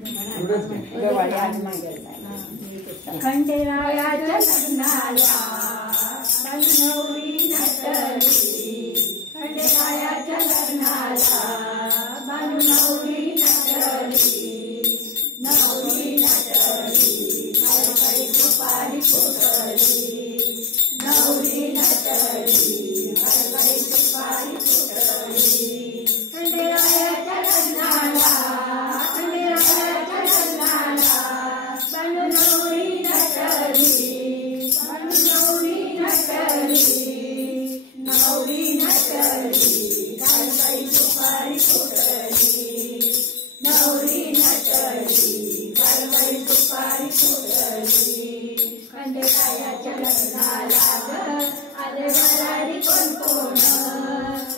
गवाळी आज मागायला खंडेरायाच्या लग्नाला बानुनवरी नटली, खंडेरायाच्या लग्नाला बानुनवरी नटली, नवरी नटली हरभरी सुपारी फुटली, नवरी नटली हरभरी सुपारी फुटली, खंडेरायाच्या लग्नाला बानुनवरी नटली, बानुनवरी नटली, नवरी नटली हरभरी सुपारी फुटली, नवरी नटली हरभरी सुपारी फुटली, खंडेरायाच्या लग्नाला ग आले वराडी कोण कोण,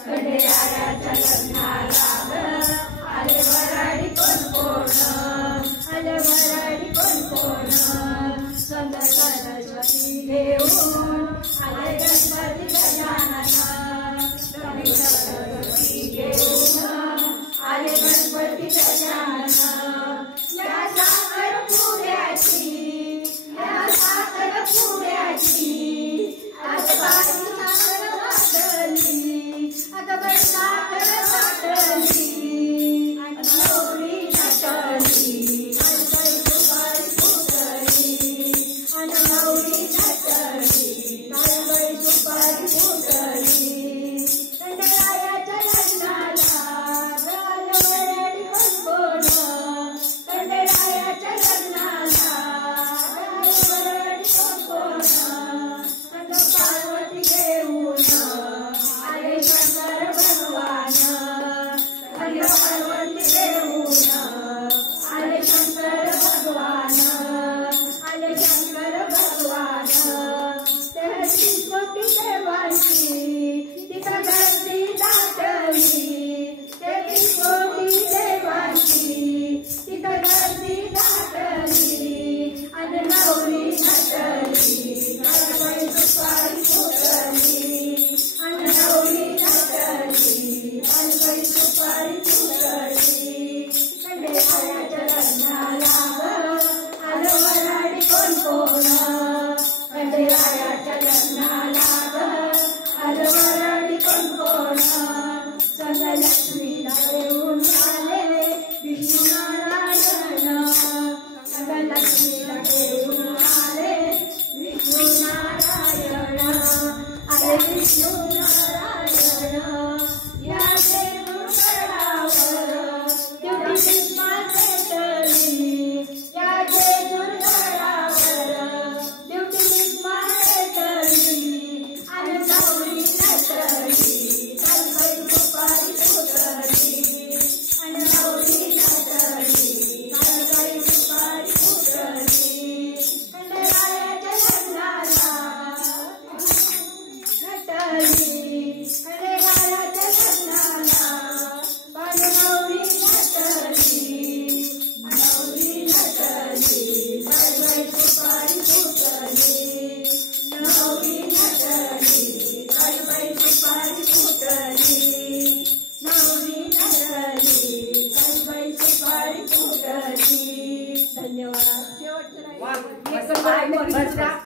खंडेरायाच्या लग्नाला ग आले वराडी